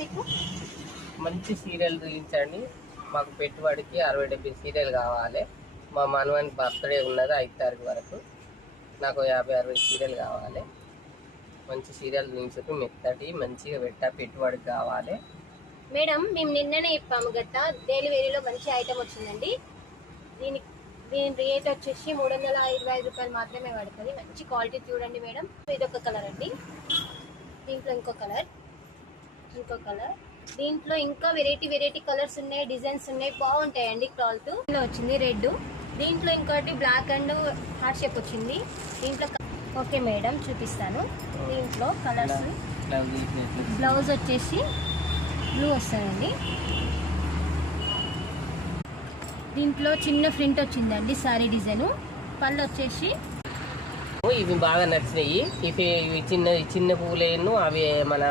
మీకు మంచి సీరియల్ చూపించండి. మాకు పెట్టుబడికి 60-70 సీరియల్ కావాలి. మా మనవానికి బర్త్డే ఉన్నది 5 తారీఖు వరకు. నాకు 50-60 సీరియల్ కావాలి. మంచి సీరియల్ చూపించు, మెత్తటి మంచిగా పెట్టుబడికి కావాలి మేడం. మేము నిన్ననే చెప్పాము గట్ట డైలీ వేరీలో మంచి ఐటమ్ వచ్చిందండి. దీని రేట్ వచ్చేసి 325 రూపాయలు మాత్రమే పడుతుంది. మంచి క్వాలిటీ చూడండి మేడం. ఇదొక కలర్ అండి. దీంట్లో ఇంకో కలర్, దీంట్లో ఇంకా వెరైటీ కలర్స్ ఉన్నాయి, డిజైన్స్ ఉన్నాయి, బాగుంటాయండి. క్లాత్ ఇంట్లో వచ్చింది రెడ్. దీంట్లో ఇంకోటి బ్లాక్ అండ్ హార్ట్ షేప్ వచ్చింది. దీంట్లో ఓకే మేడం చూపిస్తాను. దీంట్లో కలర్స్, బ్లౌజ్ వచ్చేసి బ్లూ వస్తుందండి. దీంట్లో చిన్న ప్రింట్ వచ్చిందండి సారీ డిజైన్. పళ్ళు వచ్చేసి ఇవి బాగా నచ్చినాయి. ఇవి చిన్న పువ్వులేను అవి మన